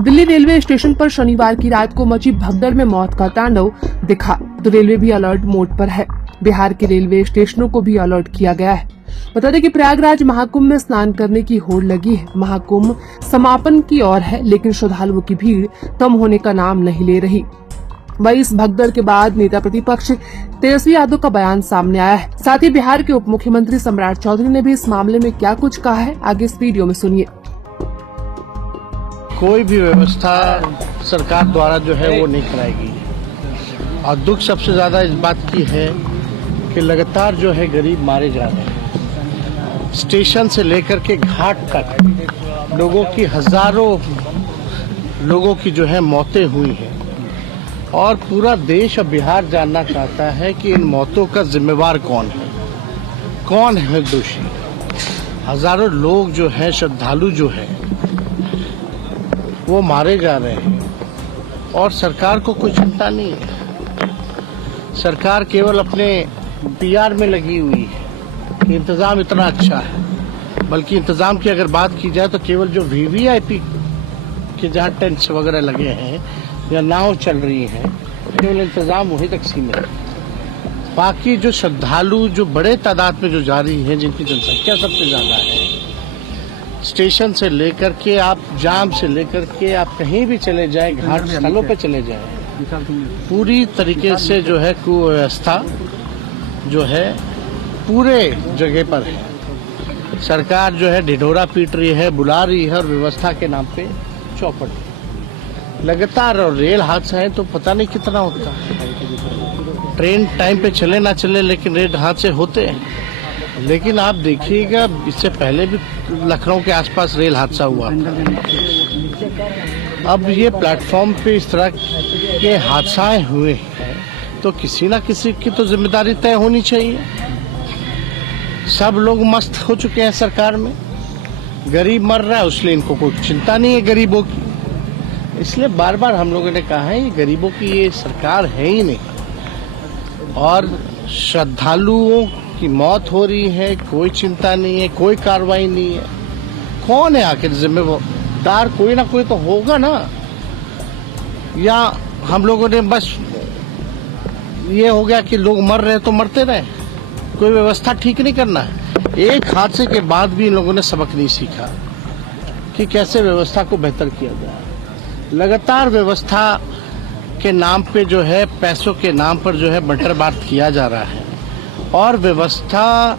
Delhi railway station पर शनिवार की रात को मची भगदड़ में मौत का तांडव दिखा तो रेलवे भी अलर्ट मोड पर है। बिहार के रेलवे स्टेशनों को भी अलर्ट किया गया है। बता दें कि प्रयागराज महाकुंभ में स्नान करने की होड़ लगी है। महाकुंभ समापन की ओर है, लेकिन श्रद्धालुओं की भीड़ कम होने का नाम नहीं ले रही। वही इस भगदड़ के बाद नेता प्रतिपक्ष तेजस्वी यादव का बयान सामने आया है। साथ ही बिहार के उप मुख्यमंत्री सम्राट चौधरी ने भी इस मामले में क्या कुछ कहा है, आगे इस वीडियो में सुनिए। कोई भी व्यवस्था सरकार द्वारा जो है वो नहीं कराएगी और दुख सबसे ज्यादा इस बात की है कि लगातार जो है गरीब मारे जा रहे हैं। स्टेशन से लेकर के घाट तक लोगों की हजारों लोगों की जो है मौतें हुई हैं और पूरा देश और बिहार जानना चाहता है कि इन मौतों का जिम्मेवार कौन है दोषी। हजारों लोग जो है श्रद्धालु जो है वो मारे जा रहे हैं और सरकार को कोई चिंता नहीं है। सरकार केवल अपने पीआर में लगी हुई है कि इंतजाम इतना अच्छा है, बल्कि इंतजाम की अगर बात की जाए तो केवल जो वीवीआईपी के जहाँ टेंट्स वगैरह लगे हैं या नाव चल रही है, केवल इंतजाम वहीं तक सीमित है। बाकी जो श्रद्धालु जो बड़े तादाद में जो जा रही है, जिनकी जनसंख्या सबसे ज्यादा है, स्टेशन से लेकर के आप जाम से लेकर के आप कहीं भी चले जाएं, घाट स्थलों पे चले जाएं, पूरी तरीके से जो है कुव्यवस्था जो है पूरे जगह पर है। सरकार जो है ढिढोरा पीट रही है, बुला रही है और व्यवस्था के नाम पे चौपट है। लगातार और रेल हादसा है तो पता नहीं कितना होता है। ट्रेन टाइम पे चले ना चले, लेकिन रेल हादसे होते हैं। लेकिन आप देखिएगा, इससे पहले भी लखनऊ के आसपास रेल हादसा हुआ। अब ये प्लेटफॉर्म पे इस तरह के हादसाएं हुए हैं तो किसी ना किसी की तो जिम्मेदारी तय होनी चाहिए। सब लोग मस्त हो चुके हैं सरकार में, गरीब मर रहा है इसलिए इनको कोई चिंता नहीं है गरीबों की। इसलिए बार बार हम लोगों ने कहा है ये गरीबों की ये सरकार है ही नहीं। और श्रद्धालुओं की मौत हो रही है, कोई चिंता नहीं है, कोई कार्रवाई नहीं है। कौन है आखिर जिम्मेदार? कोई ना कोई तो होगा ना। या हम लोगों ने बस ये हो गया कि लोग मर रहे तो मरते रहे, कोई व्यवस्था ठीक नहीं करना है। एक हादसे के बाद भी इन लोगों ने सबक नहीं सीखा कि कैसे व्यवस्था को बेहतर किया जाए। लगातार व्यवस्था के नाम पे जो है, पैसों के नाम पर जो है बंटर बांट किया जा रहा है और व्यवस्था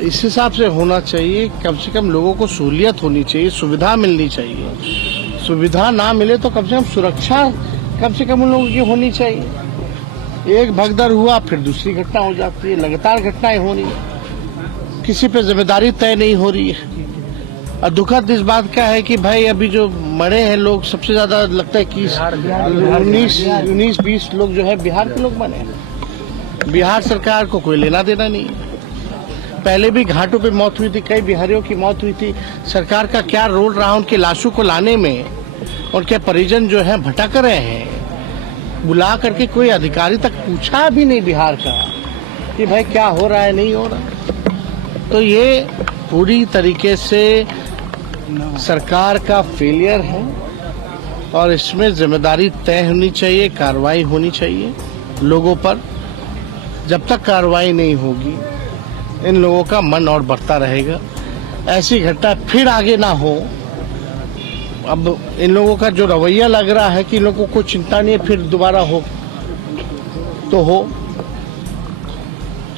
इस हिसाब से होना चाहिए, कम से कम लोगों को सहूलियत होनी चाहिए, सुविधा मिलनी चाहिए। सुविधा ना मिले तो कम से कम सुरक्षा कम से कम उन लोगों की होनी चाहिए। एक भगदड़ हुआ फिर दूसरी घटना हो जाती है, लगातार घटनाएं हो रही है, किसी पे जिम्मेदारी तय नहीं हो रही है। और दुखद इस बात का है कि भाई अभी जो मरे हैं लोग, सबसे ज्यादा लगता है कि 19-20 लोग जो है बिहार के लोग बने हैं। बिहार सरकार को कोई लेना देना नहीं है। पहले भी घाटों पे मौत हुई थी, कई बिहारियों की मौत हुई थी। सरकार का क्या रोल रहा उनकी लाशों को लाने में? उनके परिजन जो है भटक रहे हैं, बुला करके कोई अधिकारी तक पूछा भी नहीं बिहार का कि भाई क्या हो रहा है, नहीं हो रहा। तो ये पूरी तरीके से सरकार का फेलियर है और इसमें जिम्मेदारी तय होनी चाहिए, कार्रवाई होनी चाहिए लोगों पर। जब तक कार्रवाई नहीं होगी इन लोगों का मन और बढ़ता रहेगा। ऐसी घटना फिर आगे ना हो। अब इन लोगों का जो रवैया लग रहा है कि इन लोगों को चिंता नहीं है, फिर दोबारा हो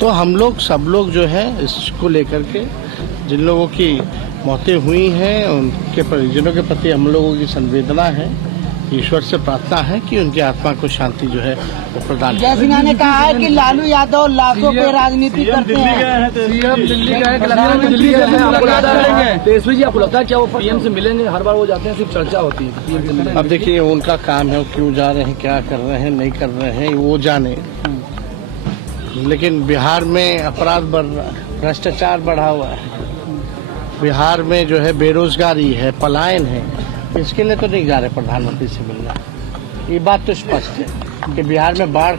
तो हम लोग सब लोग जो है इसको लेकर के, जिन लोगों की मौतें हुई हैं उनके परिजनों के प्रति हम लोगों की संवेदना है। ईश्वर से प्रार्थना है कि उनकी आत्मा को शांति जो है वो प्रदान जय सिन्हा ने कहा है कि लालू यादव लाशों पे राजनीति करते हैं। तेजस्वी जी, आपको लगता है क्या वो पीएम से मिलेंगे? हर बार वो जाते हैं, सिर्फ चर्चा होती है पीएम से मिलेंगे। अब देखिए उनका काम है, वो क्यों जा रहे हैं, क्या कर रहे हैं, नहीं कर रहे हैं, वो जाने। लेकिन बिहार में अपराध बढ़ रहा है, भ्रष्टाचार बढ़ा हुआ है, बिहार में जो है बेरोजगारी है, पलायन है। इसके लिए तो नहीं जा रहे प्रधानमंत्री से मिलना। ये बात तो स्पष्ट है कि बिहार में बाढ़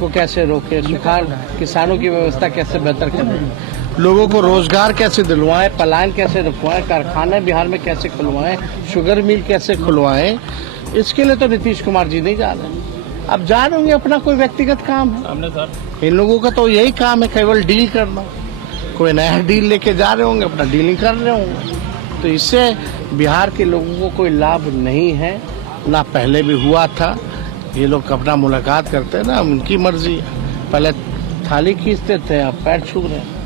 को कैसे रोके, सुखाड़, किसानों की व्यवस्था कैसे बेहतर करें, लोगों को रोजगार कैसे दिलवाएं, पलायन कैसे रुकवाएं, कारखाने बिहार में कैसे खुलवाएं, शुगर मिल कैसे खुलवाएं, इसके लिए तो नीतीश कुमार जी नहीं जा रहे। अब जा रहे होंगे, अपना कोई व्यक्तिगत काम है। इन लोगों का तो यही काम है, केवल डील करना। कोई नया डील लेके जा रहे होंगे, अपना डीलिंग कर रहे होंगे। तो इससे बिहार के लोगों को कोई लाभ नहीं है, ना पहले भी हुआ था। ये लोग अपना मुलाकात करते हैं ना, उनकी मर्जी है। पहले थाली खींचते थे, अब पैर छू रहे हैं,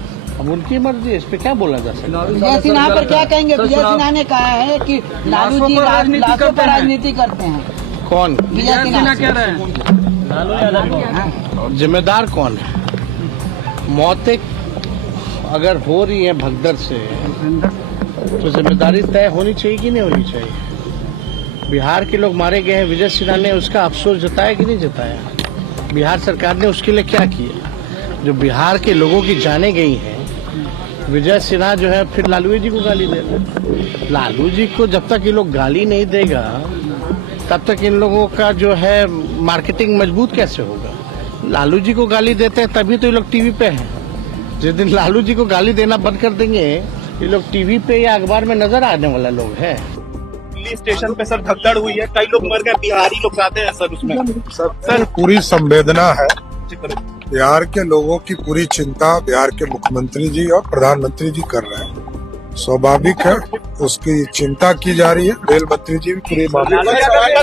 अब उनकी मर्जी है। इस पे क्या बोला जा सकता है? विजय सिन्हा पर क्या कहेंगे? विजय सिन्हा ने कहा है कि लालू जी लाशों पर राजनीति करते हैं। कौन? विजय सिन्हा कह रहे हैं। जिम्मेदार कौन है? मौतें अगर हो रही है भगदड़ से, तो जिम्मेदारी तय होनी चाहिए कि नहीं होनी चाहिए? बिहार के लोग मारे गए हैं, विजय सिन्हा ने उसका अफसोस जताया कि नहीं जताया? बिहार सरकार ने उसके लिए क्या किया? जो बिहार के लोगों की जाने गई हैं, विजय सिन्हा जो है फिर लालू जी को गाली दे रहे हैं। लालू जी को जब तक ये लोग गाली नहीं देगा, तब तक इन लोगों का जो है मार्केटिंग मजबूत कैसे होगा? लालू जी को गाली देते हैं तभी तो ये लोग टीवी पे हैं। जिस दिन लालू जी को गाली देना बंद कर देंगे, ये लोग टीवी पे या अखबार में नजर आने वाला लोग है। दिल्ली स्टेशन पे सर भगदड़ हुई है, कई लोग मर गए, बिहारी लोग जाते हैं सर उसमें। सर पूरी संवेदना है, बिहार के लोगों की पूरी चिंता बिहार के मुख्यमंत्री जी और प्रधानमंत्री जी कर रहे हैं। स्वाभाविक है, उसकी चिंता की जा रही है। रेल मंत्री जी भी पूरे मामले